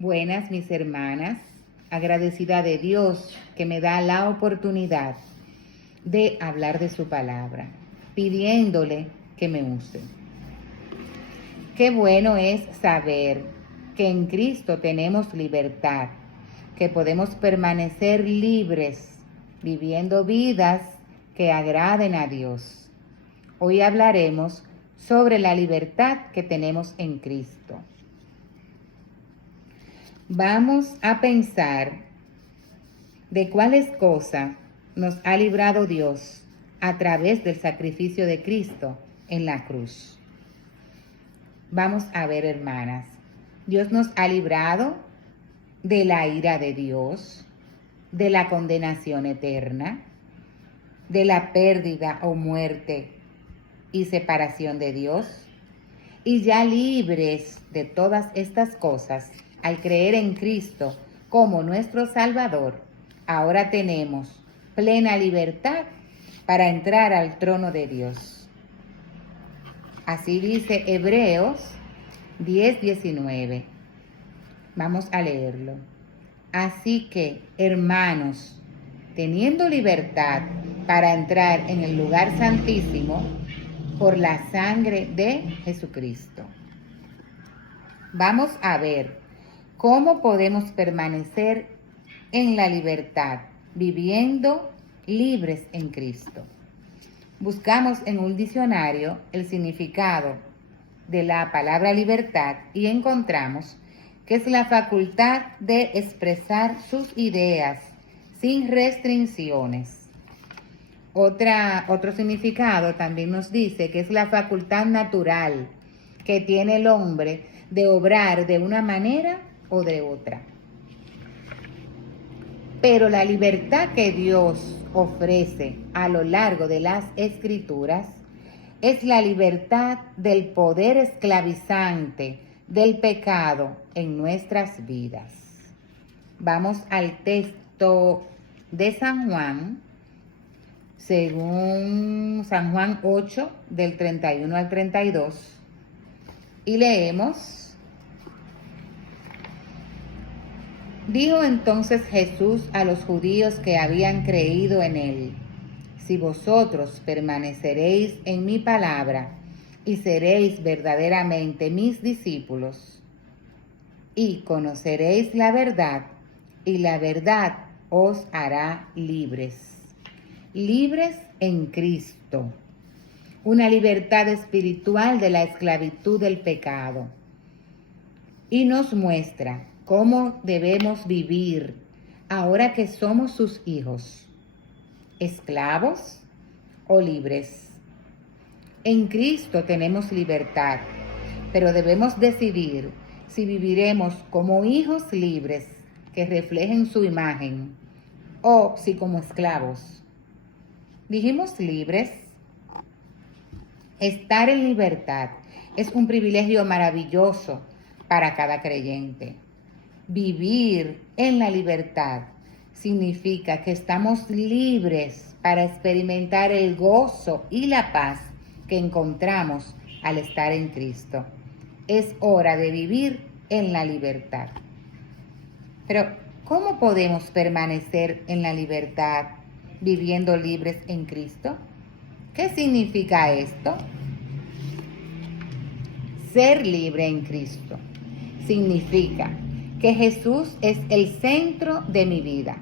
Buenas, mis hermanas, agradecida de Dios que me da la oportunidad de hablar de su palabra, pidiéndole que me use. Qué bueno es saber que en Cristo tenemos libertad, que podemos permanecer libres, viviendo vidas que agraden a Dios. Hoy hablaremos sobre la libertad que tenemos en Cristo. Vamos a pensar de cuáles cosas nos ha librado Dios a través del sacrificio de Cristo en la cruz. Vamos a ver, hermanas, Dios nos ha librado de la ira de Dios, de la condenación eterna, de la pérdida o muerte y separación de Dios. Y ya libres de todas estas cosas, al creer en Cristo como nuestro Salvador, ahora tenemos plena libertad para entrar al trono de Dios. Así dice Hebreos 10:19. Vamos a leerlo. Así que, hermanos, teniendo libertad para entrar en el lugar santísimo por la sangre de Jesucristo. Vamos a ver cómo podemos permanecer en la libertad, viviendo libres en Cristo. Buscamos en un diccionario el significado de la palabra libertad y encontramos que es la facultad de expresar sus ideas sin restricciones. Otro significado también nos dice que es la facultad natural que tiene el hombre de obrar de una manera o de otra. Pero la libertad que Dios ofrece a lo largo de las Escrituras es la libertad del poder esclavizante del pecado en nuestras vidas. Vamos al texto de San Juan, según San Juan 8, del 31 al 32, y leemos: Dijo entonces Jesús a los judíos que habían creído en él: Si vosotros permaneceréis en mi palabra y seréis verdaderamente mis discípulos, y conoceréis la verdad, y la verdad os hará libres. Libres en Cristo. Una libertad espiritual de la esclavitud del pecado. Y nos muestra cómo debemos vivir ahora que somos sus hijos, esclavos o libres. En Cristo tenemos libertad, pero debemos decidir si viviremos como hijos libres que reflejen su imagen o si como esclavos. Dijimos libres. Estar en libertad es un privilegio maravilloso para cada creyente. Vivir en la libertad significa que estamos libres para experimentar el gozo y la paz que encontramos al estar en Cristo. Es hora de vivir en la libertad. Pero, ¿cómo podemos permanecer en la libertad viviendo libres en Cristo? ¿Qué significa esto? Ser libre en Cristo significa que Jesús es el centro de mi vida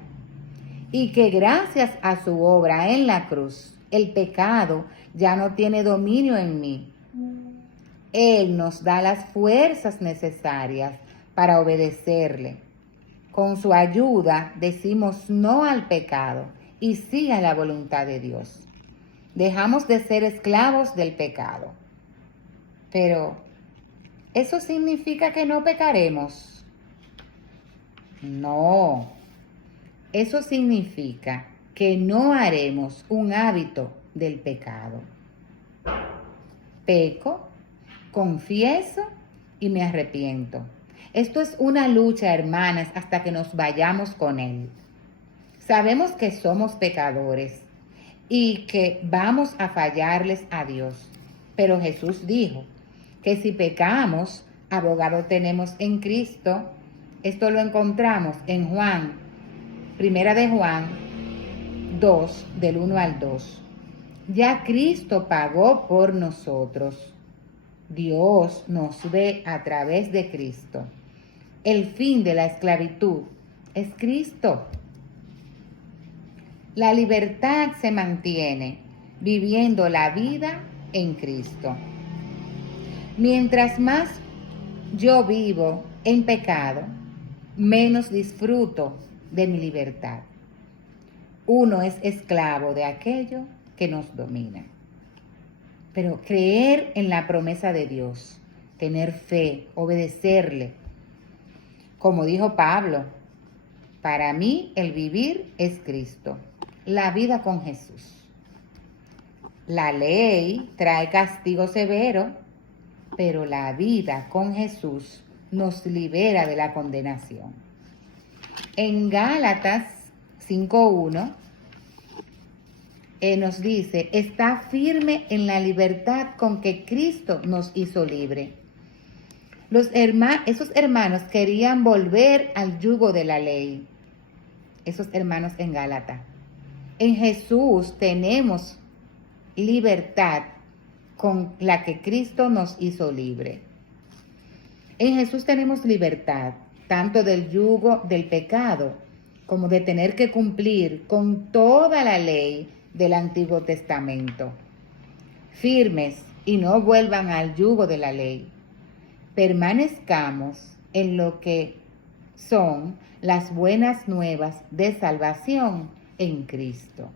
y que gracias a su obra en la cruz, el pecado ya no tiene dominio en mí. Él nos da las fuerzas necesarias para obedecerle. Con su ayuda decimos no al pecado y sí a la voluntad de Dios. Dejamos de ser esclavos del pecado. Pero, ¿eso significa que no pecaremos? No. Eso significa que no haremos un hábito del pecado. Peco, confieso y me arrepiento. Esto es una lucha, hermanas, hasta que nos vayamos con Él. Sabemos que somos pecadores y que vamos a fallarles a Dios. Pero Jesús dijo que si pecamos, abogado tenemos en Cristo Esto lo encontramos en Primera de Juan 2, del 1 al 2. Ya Cristo pagó por nosotros. Dios nos ve a través de Cristo. El fin de la esclavitud es Cristo. La libertad se mantiene viviendo la vida en Cristo. Mientras más yo vivo en pecado, menos disfruto de mi libertad. Uno es esclavo de aquello que nos domina. Pero creer en la promesa de Dios, tener fe, obedecerle. Como dijo Pablo, para mí el vivir es Cristo, la vida con Jesús. La ley trae castigo severo, pero la vida con Jesús nos libera de la condenación. En Gálatas 5:1 nos dice, está firme en la libertad con que Cristo nos hizo libre. Esos hermanos querían volver al yugo de la ley. Esos hermanos en Gálatas. En Jesús tenemos libertad con la que Cristo nos hizo libre. En Jesús tenemos libertad, tanto del yugo del pecado, como de tener que cumplir con toda la ley del Antiguo Testamento. Firmes y no vuelvan al yugo de la ley. Permanezcamos en lo que son las buenas nuevas de salvación en Cristo.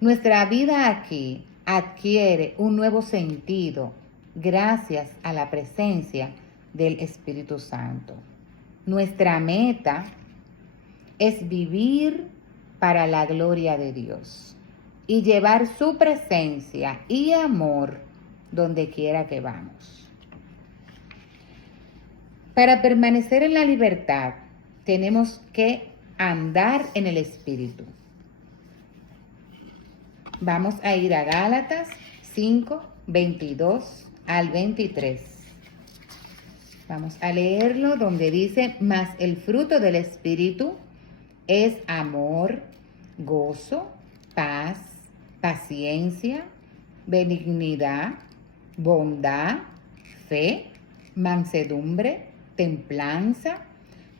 Nuestra vida aquí adquiere un nuevo sentido gracias a la presencia del Espíritu Santo. Nuestra meta es vivir para la gloria de Dios y llevar su presencia y amor donde quiera que vamos. Para permanecer en la libertad, tenemos que andar en el Espíritu. Vamos a ir a Gálatas 5, 22 al 23. Vamos a leerlo donde dice, mas el fruto del Espíritu es amor, gozo, paz, paciencia, benignidad, bondad, fe, mansedumbre, templanza.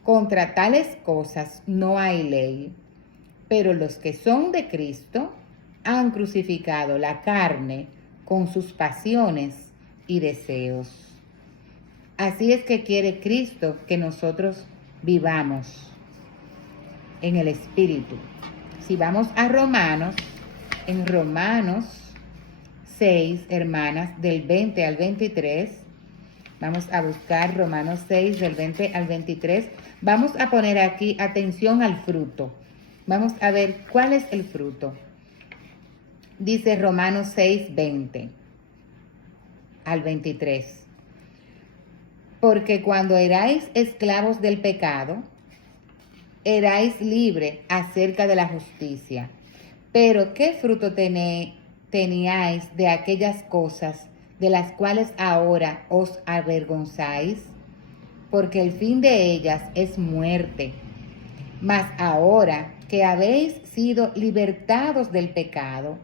Contra tales cosas no hay ley. Pero los que son de Cristo han crucificado la carne con sus pasiones y deseos. Así es que quiere Cristo que nosotros vivamos en el Espíritu. Si vamos a Romanos, en Romanos 6, hermanas, del 20 al 23, vamos a buscar Romanos 6, del 20 al 23. Vamos a poner aquí atención al fruto. Vamos a ver cuál es el fruto. Dice Romanos 6, 20 al 23. Porque cuando erais esclavos del pecado, erais libres acerca de la justicia. Pero ¿qué fruto teníais de aquellas cosas de las cuales ahora os avergonzáis? Porque el fin de ellas es muerte. Mas ahora que habéis sido libertados del pecado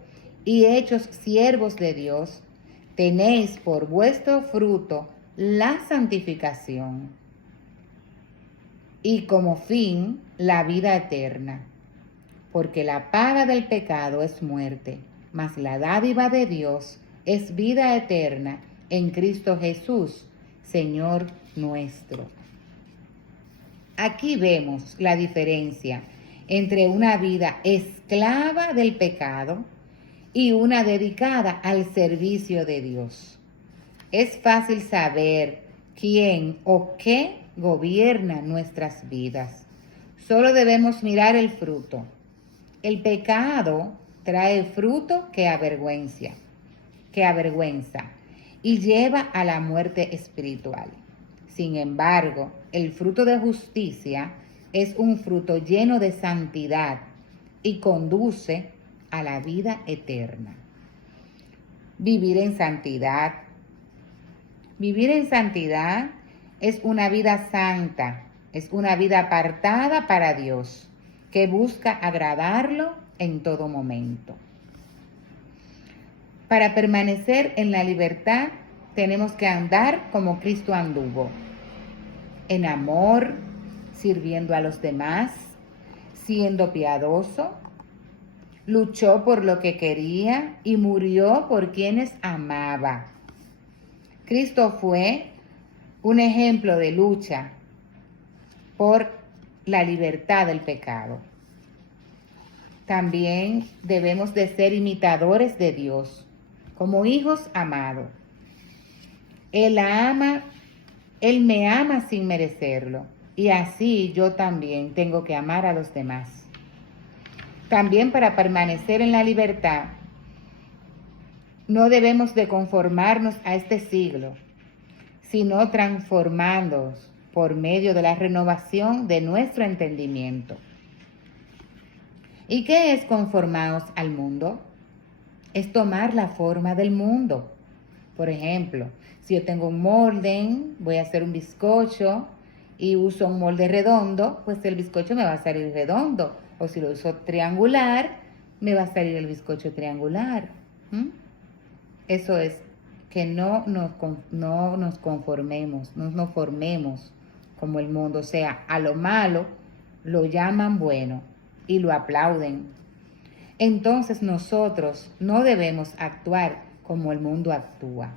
y hechos siervos de Dios, tenéis por vuestro fruto la santificación y como fin la vida eterna. Porque la paga del pecado es muerte, mas la dádiva de Dios es vida eterna en Cristo Jesús, Señor nuestro. Aquí vemos la diferencia entre una vida esclava del pecado y una dedicada al servicio de Dios. Es fácil saber quién o qué gobierna nuestras vidas. Solo debemos mirar el fruto. El pecado trae fruto que avergüenza y lleva a la muerte espiritual. Sin embargo, el fruto de justicia es un fruto lleno de santidad y conduce a la vida eterna. Vivir en santidad es una vida santa, es una vida apartada para Dios, que busca agradarlo en todo momento. Para permanecer en la libertad, tenemos que andar como Cristo anduvo, en amor, sirviendo a los demás, siendo piadoso, luchó por lo que quería y murió por quienes amaba. Cristo fue un ejemplo de lucha por la libertad del pecado. También debemos de ser imitadores de Dios, como hijos amados. Él me ama sin merecerlo, y así yo también tengo que amar a los demás. También para permanecer en la libertad, no debemos de conformarnos a este siglo, sino transformándonos por medio de la renovación de nuestro entendimiento. ¿Y qué es conformarnos al mundo? Es tomar la forma del mundo. Por ejemplo, si yo tengo un molde, voy a hacer un bizcocho y uso un molde redondo, pues el bizcocho me va a salir redondo. O si lo uso triangular, me va a salir el bizcocho triangular. Eso es que no nos conformemos, no nos formemos como el mundo. O sea, a lo malo lo llaman bueno y lo aplauden. Entonces nosotros no debemos actuar como el mundo actúa.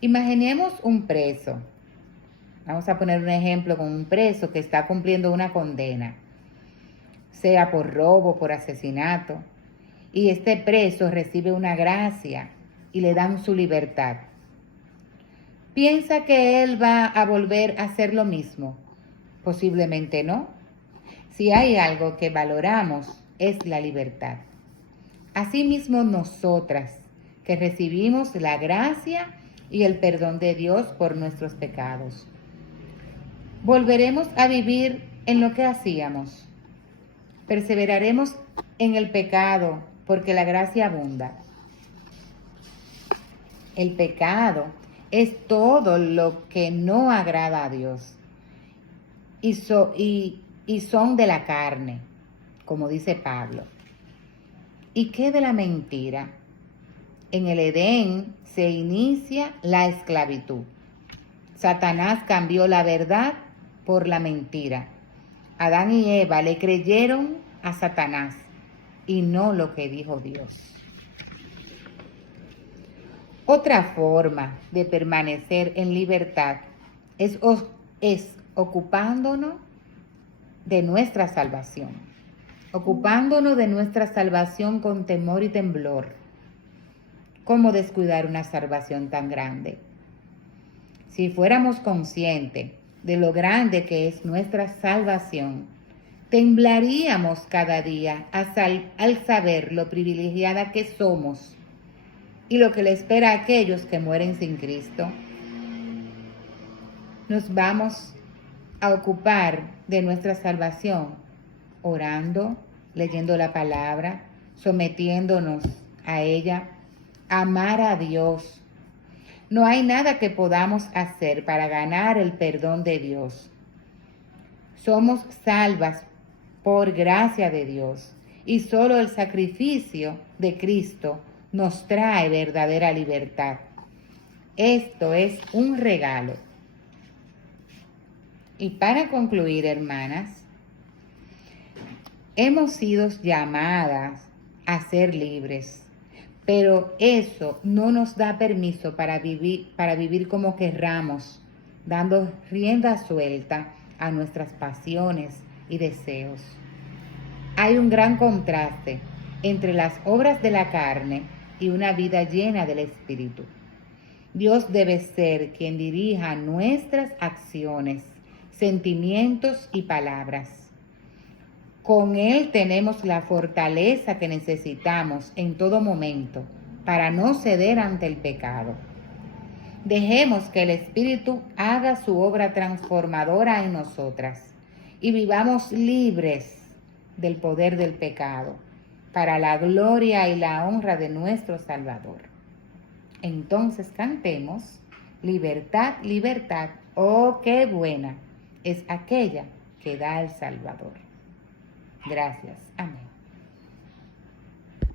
Imaginemos un preso. Vamos a poner un ejemplo con un preso que está cumpliendo una condena, sea por robo, por asesinato, y este preso recibe una gracia y le dan su libertad. ¿Piensa que él va a volver a hacer lo mismo? Posiblemente no. Si hay algo que valoramos, es la libertad. Asimismo, nosotras, que recibimos la gracia y el perdón de Dios por nuestros pecados, volveremos a vivir en lo que hacíamos. Perseveraremos en el pecado, porque la gracia abunda. El pecado es todo lo que no agrada a Dios y son de la carne, como dice Pablo. ¿Y qué de la mentira? En el Edén se inicia la esclavitud. Satanás cambió la verdad por la mentira. Adán y Eva le creyeron a Satanás y no lo que dijo Dios. Otra forma de permanecer en libertad es ocupándonos de nuestra salvación. Ocupándonos de nuestra salvación con temor y temblor. ¿Cómo descuidar una salvación tan grande? Si fuéramos conscientes de lo grande que es nuestra salvación, temblaríamos cada día al saber lo privilegiada que somos y lo que le espera a aquellos que mueren sin Cristo. Nos vamos a ocupar de nuestra salvación orando, leyendo la palabra, sometiéndonos a ella, amar a Dios. No hay nada que podamos hacer para ganar el perdón de Dios. Somos salvas por gracia de Dios y solo el sacrificio de Cristo nos trae verdadera libertad. Esto es un regalo. Y para concluir, hermanas, hemos sido llamadas a ser libres. Pero eso no nos da permiso para vivir como querramos, dando rienda suelta a nuestras pasiones y deseos. Hay un gran contraste entre las obras de la carne y una vida llena del Espíritu. Dios debe ser quien dirija nuestras acciones, sentimientos y palabras. Con Él tenemos la fortaleza que necesitamos en todo momento para no ceder ante el pecado. Dejemos que el Espíritu haga su obra transformadora en nosotras y vivamos libres del poder del pecado para la gloria y la honra de nuestro Salvador. Entonces cantemos: libertad, libertad, Oh, qué buena es aquella que da el Salvador. Gracias. Amén.